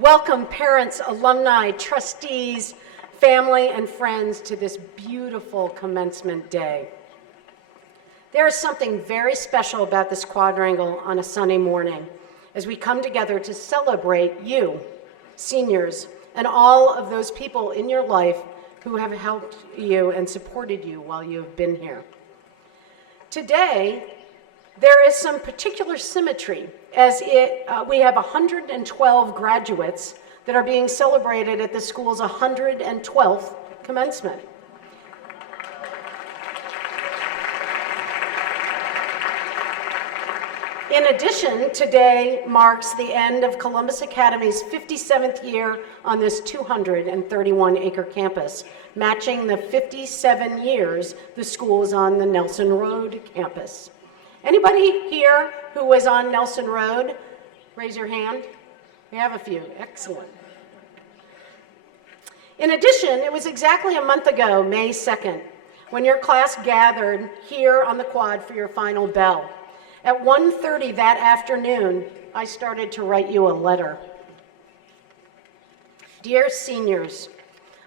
Welcome parents, alumni, trustees, family, and friends to this beautiful commencement day. There is something very special about this quadrangle on a Sunday morning as we come together to celebrate you, seniors, and all of those people in your life who have helped you and supported you while you have been here. Today, there is some particular symmetry as we have 112 graduates that are being celebrated at the school's 112th commencement. In addition, today marks the end of Columbus Academy's 57th year on this 231-acre campus, matching the 57 years the school is on the Nelson Road campus. Anybody here who was on Nelson Road? Raise your hand. We have a few. Excellent. In addition, it was exactly a month ago, May 2nd, when your class gathered here on the quad for your final bell. At 1:30 that afternoon, I started to write you a letter. Dear seniors,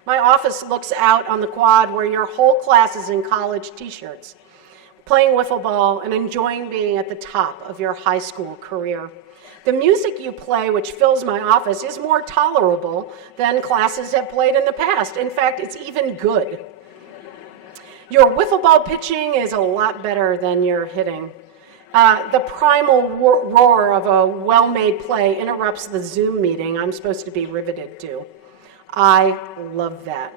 my office looks out on the quad where your whole class is in college t-shirts, playing wiffle ball and enjoying being at the top of your high school career. The music you play, which fills my office, is more tolerable than classes have played in the past. In fact, it's even good. Your wiffle ball pitching is a lot better than your hitting. The primal roar of a well-made play interrupts the Zoom meeting I'm supposed to be riveted to. I love that.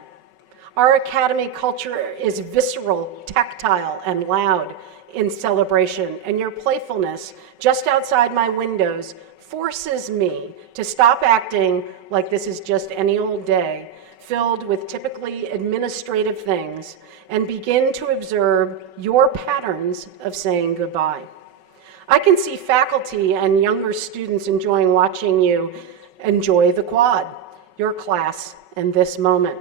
Our academy culture is visceral, tactile, and loud in celebration, and your playfulness just outside my windows forces me to stop acting like this is just any old day, filled with typically administrative things, and begin to observe your patterns of saying goodbye. I can see faculty and younger students enjoying watching you enjoy the quad, your class, and this moment.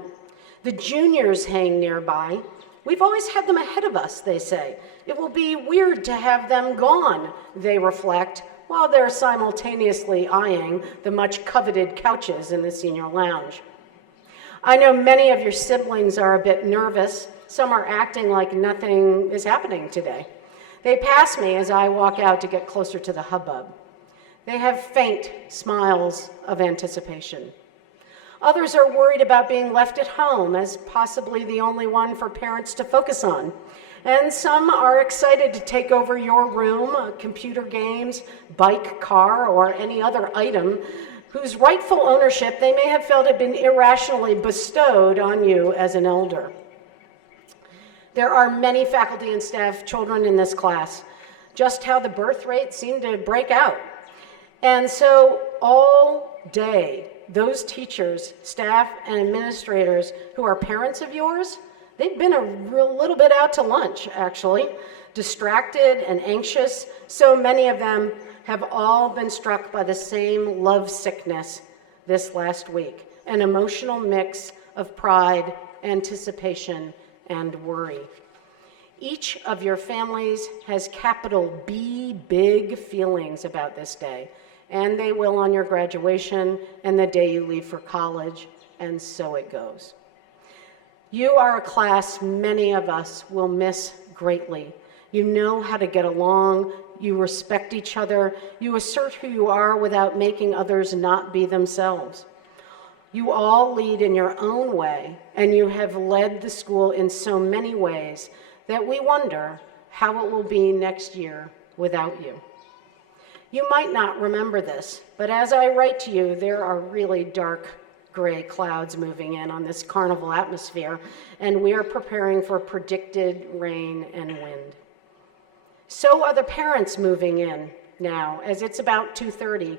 The juniors hang nearby. We've always had them ahead of us, they say. It will be weird to have them gone, they reflect, while they're simultaneously eyeing the much coveted couches in the senior lounge. I know many of your siblings are a bit nervous. Some are acting like nothing is happening today. They pass me as I walk out to get closer to the hubbub. They have faint smiles of anticipation. Others are worried about being left at home as possibly the only one for parents to focus on. And some are excited to take over your room, computer games, bike, car, or any other item whose rightful ownership they may have felt had been irrationally bestowed on you as an elder. There are many faculty and staff children in this class, just how the birth rate seemed to break out. And so all day, those teachers, staff, and administrators who are parents of yours, they've been a little bit out to lunch, actually, distracted and anxious. So many of them have all been struck by the same love sickness this last week, an emotional mix of pride, anticipation, and worry. Each of your families has capital B big feelings about this day, and they will on your graduation and the day you leave for college, and so it goes. You are a class many of us will miss greatly. You know how to get along, you respect each other, you assert who you are without making others not be themselves. You all lead in your own way, and you have led the school in so many ways that we wonder how it will be next year without you. You might not remember this, but as I write to you, there are really dark gray clouds moving in on this carnival atmosphere, and we are preparing for predicted rain and wind. So are the parents moving in now, as it's about 2:30,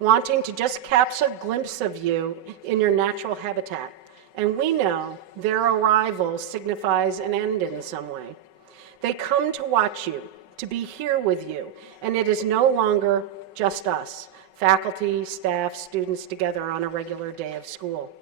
wanting to just catch a glimpse of you in your natural habitat. And we know their arrival signifies an end in some way. They come to watch you, to be here with you, and it is no longer just us, faculty, staff, students together on a regular day of school.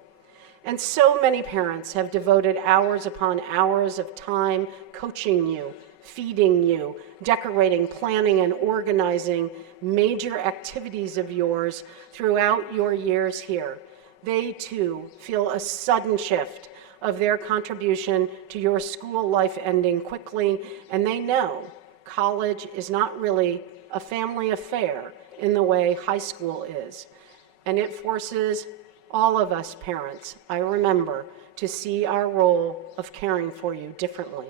And so many parents have devoted hours upon hours of time coaching you, feeding you, decorating, planning, and organizing major activities of yours throughout your years here. They too feel a sudden shift of their contribution to your school life ending quickly, and they know college is not really a family affair in the way high school is. And it forces all of us parents, I remember, to see our role of caring for you differently.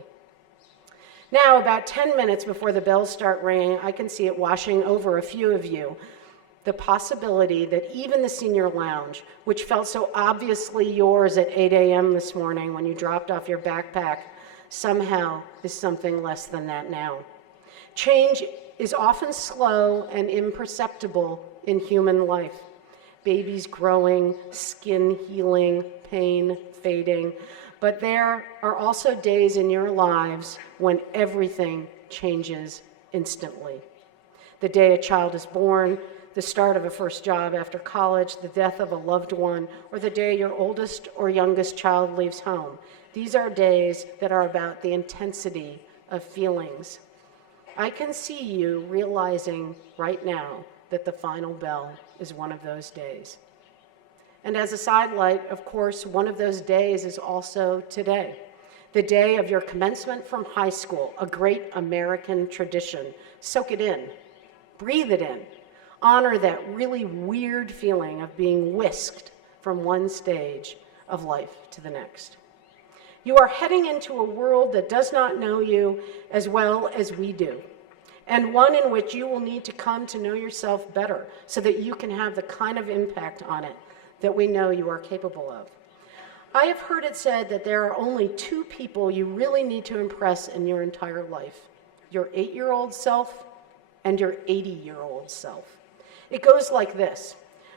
Now, about 10 minutes before the bells start ringing, I can see it washing over a few of you. The possibility that even the senior lounge, which felt so obviously yours at 8 a.m. this morning when you dropped off your backpack, somehow is something less than that now. Change is often slow and imperceptible in human life. Babies growing, skin healing, pain fading. But there are also days in your lives when everything changes instantly. The day a child is born, the start of a first job after college, the death of a loved one, or the day your oldest or youngest child leaves home. These are days that are about the intensity of feelings. I can see you realizing right now that the final bell is one of those days. And as a sidelight, of course, one of those days is also today, the day of your commencement from high school, a great American tradition. Soak it in, breathe it in, honor that really weird feeling of being whisked from one stage of life to the next. You are heading into a world that does not know you as well as we do, and one in which you will need to come to know yourself better so that you can have the kind of impact on it that we know you are capable of. I have heard it said that there are only two people you really need to impress in your entire life, your 8-year-old self and your 80-year-old self. It goes like this.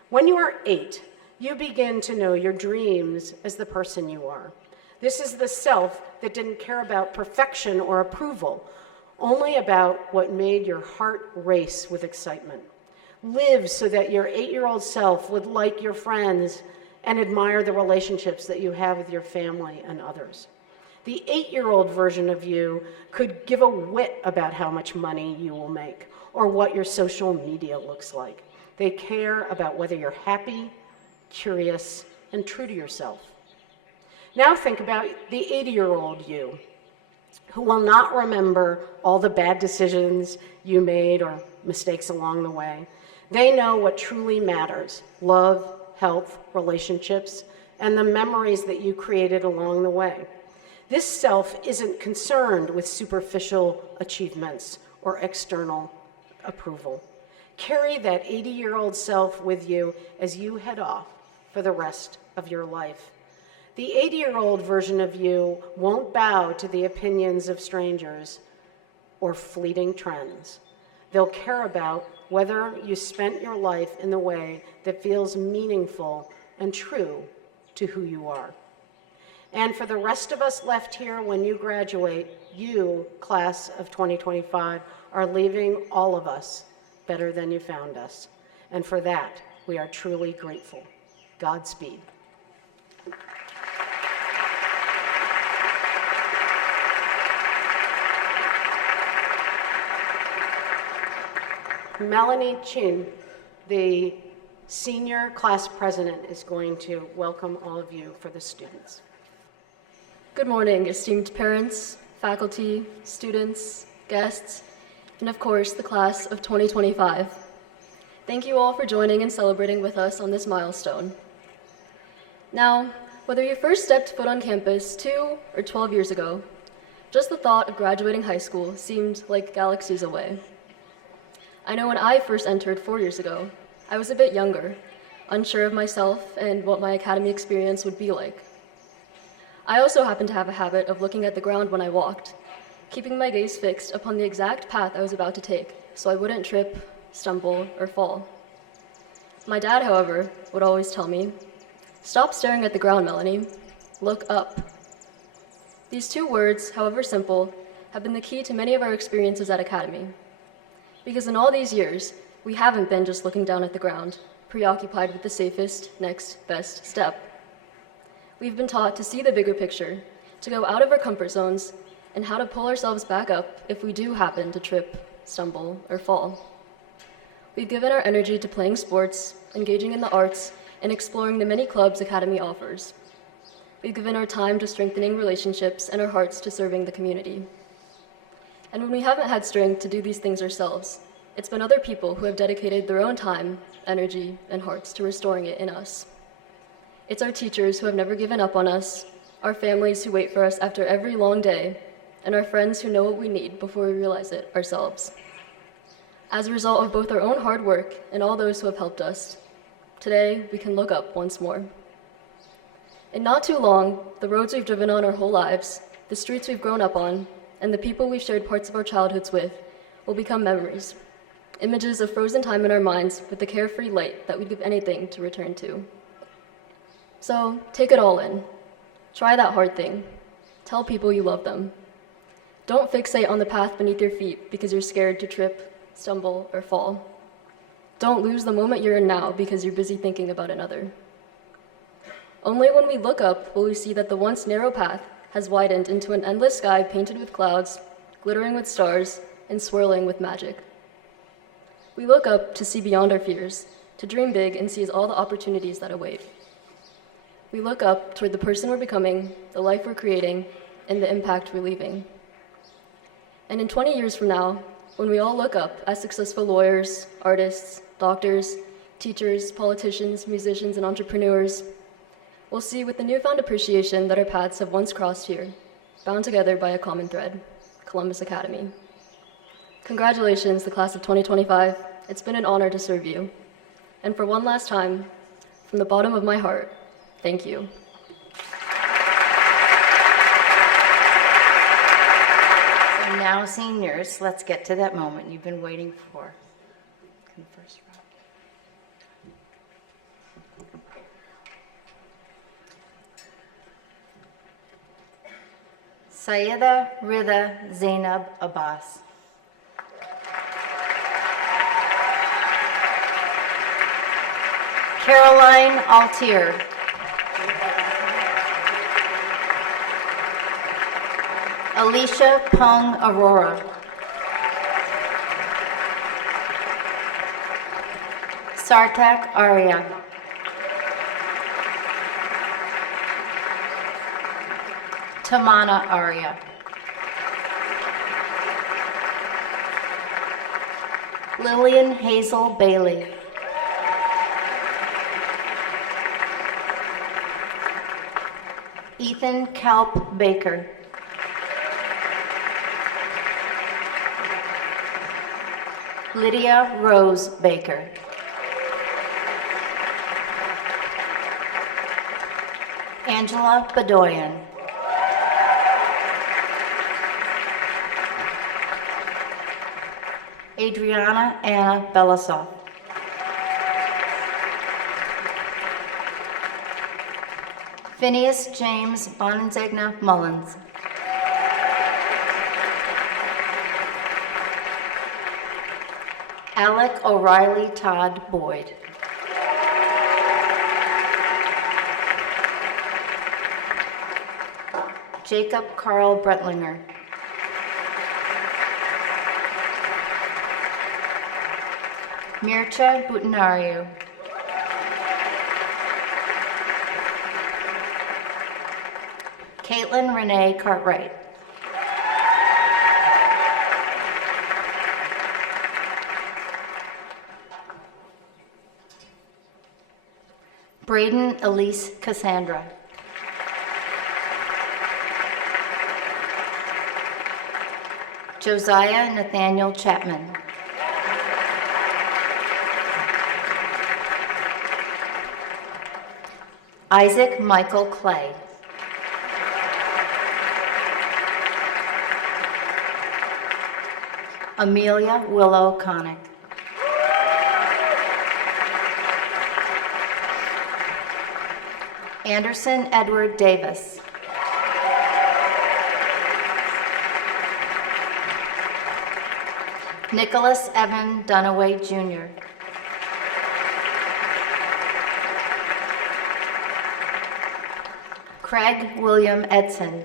When you are 8, you begin to know your dreams as the person you are. This is the self that didn't care about perfection or approval, only about what made your heart race with excitement. Live so that your 8-year-old self would like your friends and admire the relationships that you have with your family and others. The 8-year-old version of you could give a whit about how much money you will make or what your social media looks like. They care about whether you're happy, curious, and true to yourself. Now think about the 80-year-old you, who will not remember all the bad decisions you made or mistakes along the way. They know what truly matters: love, health, relationships, and the memories that you created along the way. This self isn't concerned with superficial achievements or external approval. Carry that 80-year-old self with you as you head off for the rest of your life. The 80-year-old version of you won't bow to the opinions of strangers or fleeting trends. They'll care about whether you spent your life in the way that feels meaningful and true to who you are. And for the rest of us left here, when you graduate, you, class of 2025, are leaving all of us better than you found us. And for that, we are truly grateful. Godspeed. Melanie Qin, the senior class president, is going to welcome all of you for the students. Good morning, esteemed parents, faculty, students, guests, and of course, the class of 2025. Thank you all for joining and celebrating with us on this milestone. Now, whether you first stepped foot on campus 2 or 12 years ago, just the thought of graduating high school seemed like galaxies away. I know when I first entered 4 years ago, I was a bit younger, unsure of myself and what my academy experience would be like. I also happened to have a habit of looking at the ground when I walked, keeping my gaze fixed upon the exact path I was about to take, so I wouldn't trip, stumble, or fall. My dad, however, would always tell me, "Stop staring at the ground, Melanie. Look up." These 2 words, however simple, have been the key to many of our experiences at Academy. Because in all these years, we haven't been just looking down at the ground, preoccupied with the safest, next best step. We've been taught to see the bigger picture, to go out of our comfort zones, and how to pull ourselves back up if we do happen to trip, stumble, or fall. We've given our energy to playing sports, engaging in the arts, and exploring the many clubs Academy offers. We've given our time to strengthening relationships and our hearts to serving the community. And when we haven't had strength to do these things ourselves, it's been other people who have dedicated their own time, energy, and hearts to restoring it in us. It's our teachers who have never given up on us, our families who wait for us after every long day, and our friends who know what we need before we realize it ourselves. As a result of both our own hard work and all those who have helped us, today we can look up once more. In not too long, the roads we've driven on our whole lives, the streets we've grown up on, and the people we've shared parts of our childhoods with will become memories, images of frozen time in our minds with the carefree light that we'd give anything to return to. So take it all in. Try that hard thing. Tell people you love them. Don't fixate on the path beneath your feet because you're scared to trip, stumble, or fall. Don't lose the moment you're in now because you're busy thinking about another. Only when we look up will we see that the once narrow path has widened into an endless sky painted with clouds, glittering with stars, and swirling with magic. We look up to see beyond our fears, to dream big and seize all the opportunities that await. We look up toward the person we're becoming, the life we're creating, and the impact we're leaving. And in 20 years from now, when we all look up as successful lawyers, artists, doctors, teachers, politicians, musicians, and entrepreneurs, we'll see with the newfound appreciation that our paths have once crossed here, bound together by a common thread, Columbus Academy. Congratulations, the class of 2025. It's been an honor to serve you. And for one last time, from the bottom of my heart, thank you. So now, seniors, let's get to that moment you've been waiting for. In the first row. Sayyida Rida Zainab Abbas. Caroline Altier. Alicia Pung Aurora. Sartak Arya. Tamana Arya. Lillian Hazel Bailey. Ethan Kalp Baker. Lydia Rose Baker. Angela Bedoyan. Adriana Anna Belasov. Phineas James Bonanzegna Mullins. Alec O'Reilly Todd Boyd. Jacob Carl Bretlinger. Mircea Butinariu. Caitlin Renee Cartwright. Braden Elise Cassandra. Josiah Nathaniel Chapman. Isaac Michael Clay. Amelia Willow Connick. Anderson Edward Davis. Nicholas Evan Dunaway Jr. Craig William Edson.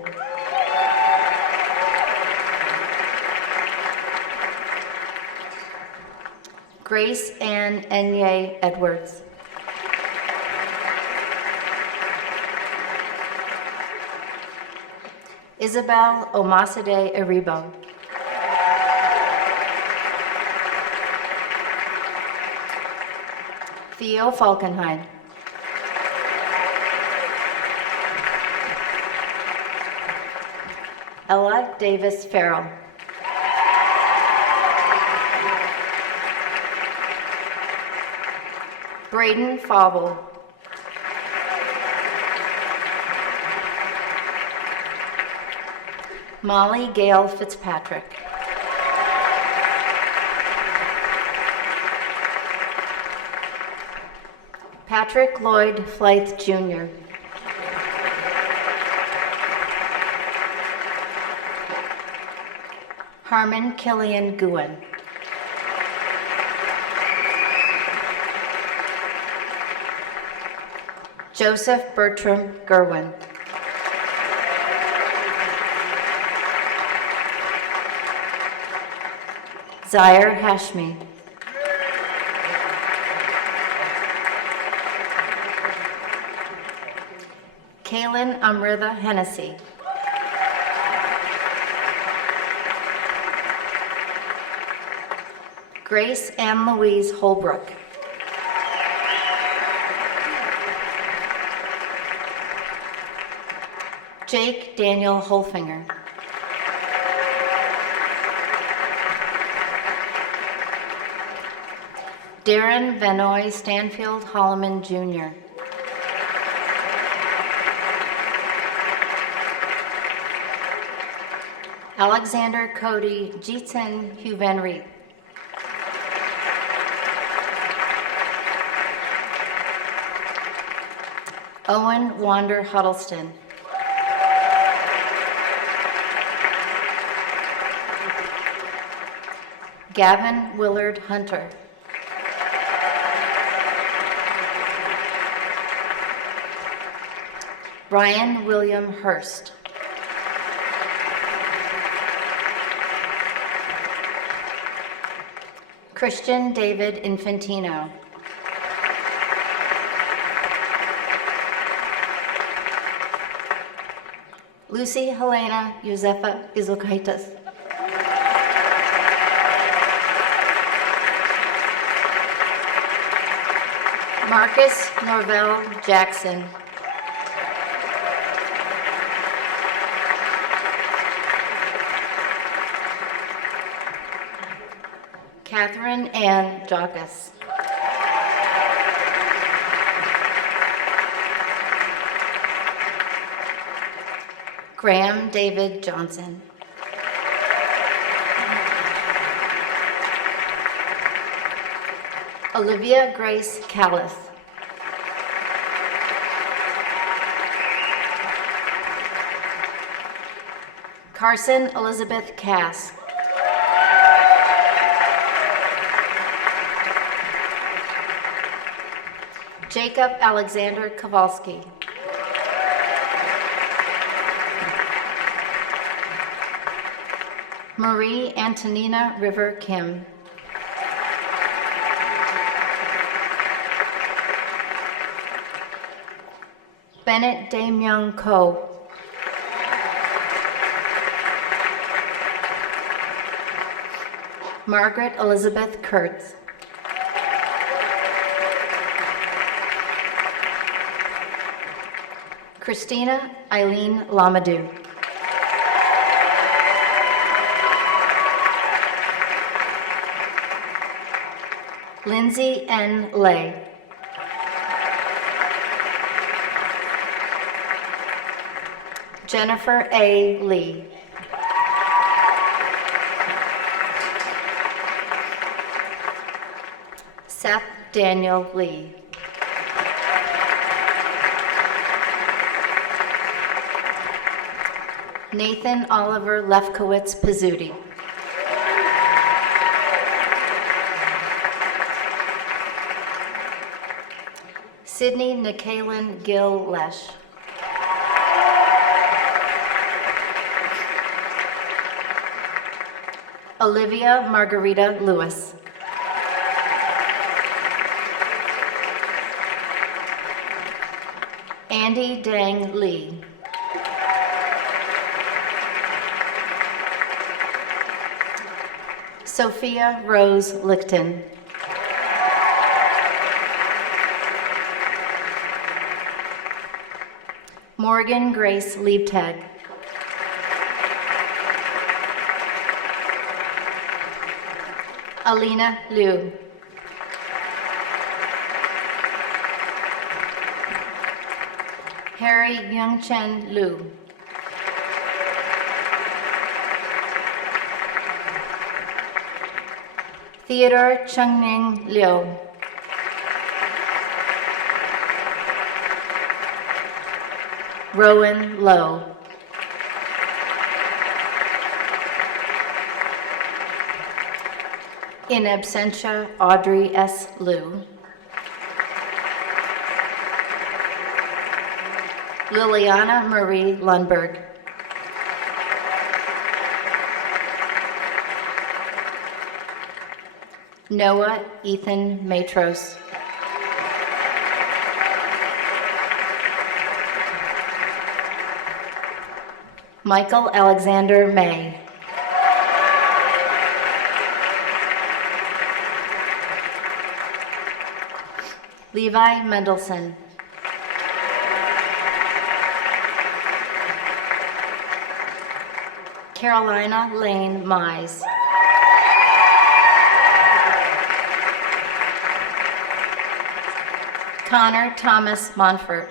Grace Ann Enye Edwards. Isabel Omasade Aribo. Theo Falkenhayn. Ella Davis Farrell. Braden Fauble. Molly Gale Fitzpatrick. Patrick Lloyd Flythe Jr. Harmon Killian Gouin. Joseph Bertram Gerwin. Zaire Hashmi. Kaylin Amritha Hennessy. Grace Ann Louise Holbrook. Jake Daniel Holfinger. Darren Vanoy Stanfield Holloman Jr. Alexander Cody Jitsen Huvenry. Owen Wander Huddleston. Gavin Willard Hunter. Brian William Hurst. Christian David Infantino. Lucy Helena Josefa Izokaitis. Marcus Norvell Jackson. Catherine Ann Jockus. Graham David Johnson. Olivia Grace Callis. Carson Elizabeth Cass. Jacob Alexander Kowalski. Marie Antonina River Kim. Bennett Daemyoung Ko. Margaret Elizabeth Kurtz. Christina Eileen Lamadou. Lindsay N. Lay. Jennifer A. Lee. Seth Daniel Lee. Nathan Oliver Lefkowitz Pizzuti. Sydney Nikalin Gill Lesh. Olivia Margarita Lewis. Andy Dang Lee. Sophia Rose Lichten. Morgan Grace Liebtag. Alina Liu. Harry Youngchen Liu. Theodore Chengning Liu. Rowan Lowe. In absentia, Audrey S. Liu. Liliana Marie Lundberg. Noah Ethan Matros. Michael Alexander May. Levi Mendelson. Carolina Lane Mize. Connor Thomas Monfort.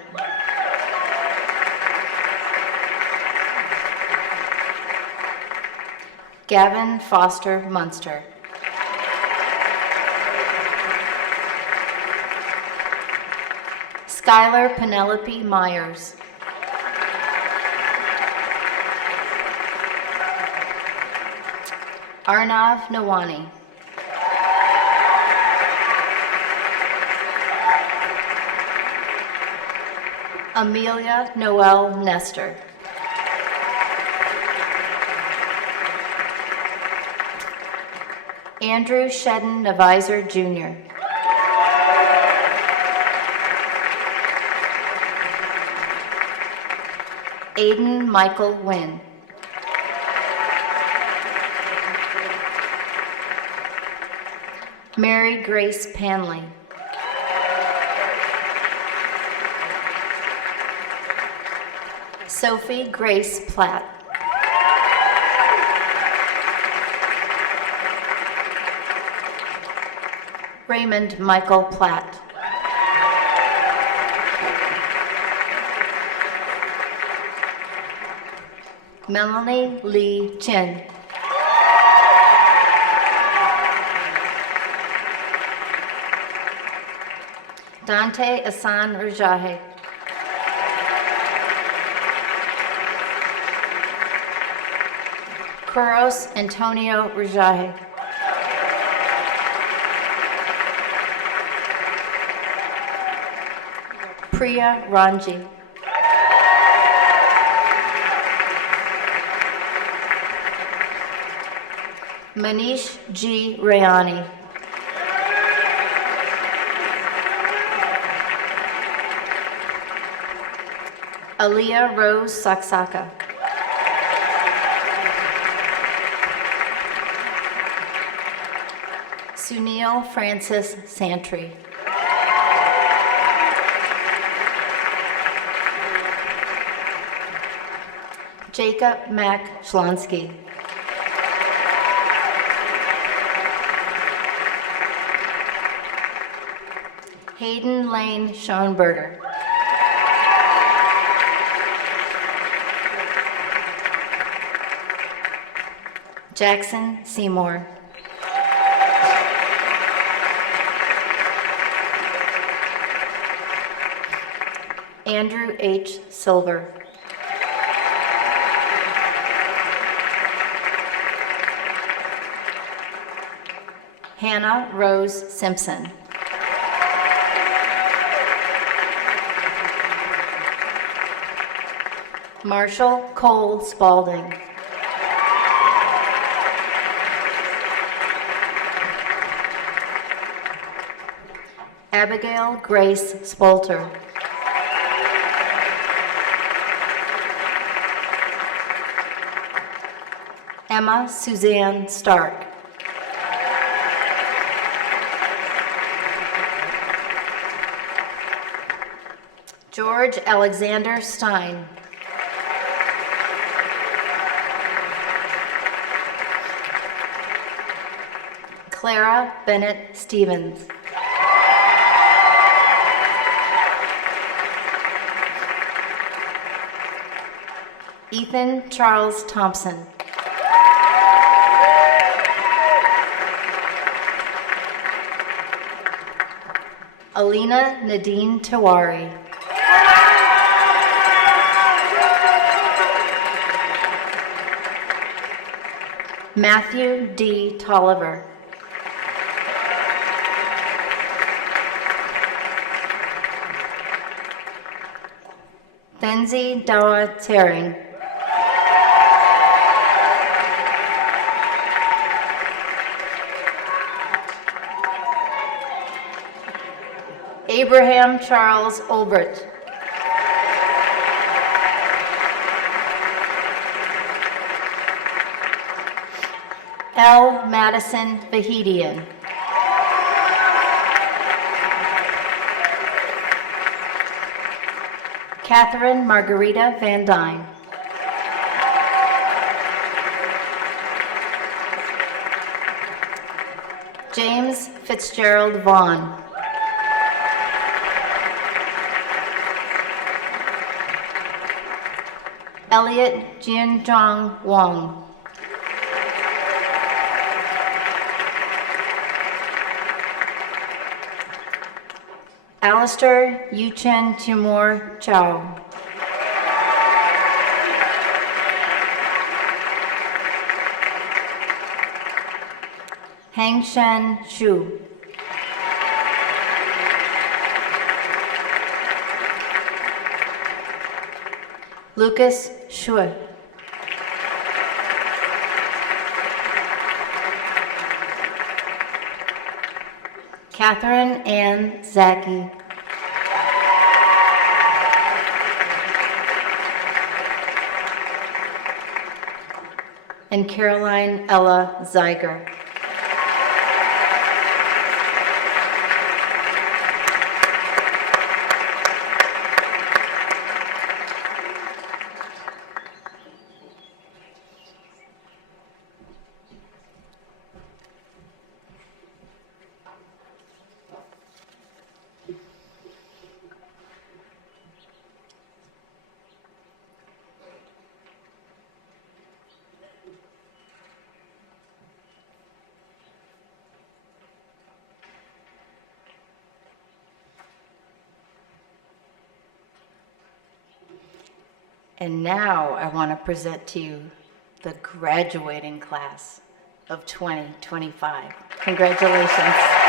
Gavin Foster Munster. Skylar Penelope Myers. Arnav Nawani. Amelia Noel Nestor. Andrew Shedden Naviser Jr. Aiden Michael Wynn. Mary Grace Panley. Sophie Grace Platt. Raymond Michael Platt. Melanie Qin. Dante Asan Rajahi. Kuros Antonio Rajahi. Priya Ranji. Manish G. Rayani. Aliyah Rose Saksaka. Sunil Francis Santry. Jacob Mack Schlonsky. Hayden Lane Schoenberger. Jackson Seymour. Andrew H. Silver. Hannah Rose Simpson. Marshall Cole Spalding. Abigail Grace Spolter. Emma Suzanne Stark. George Alexander Stein. Clara Bennett Stevens. Ethan Charles Thompson. Alina Nadine Tawari. Matthew D. Tolliver. Thenzi Dawa Tering. Abraham Charles Olbert. L. Madison Vahedian. Catherine Margarita Van Dyne. James Fitzgerald Vaughn. Elliot Jianzhong Wang. Alistair Yuchen Timur Chow. Hangshan Xu. Lucas Shui. Catherine Ann Zaki. And Caroline Ella Zeiger. And now I want to present to you the graduating class of 2025. Congratulations.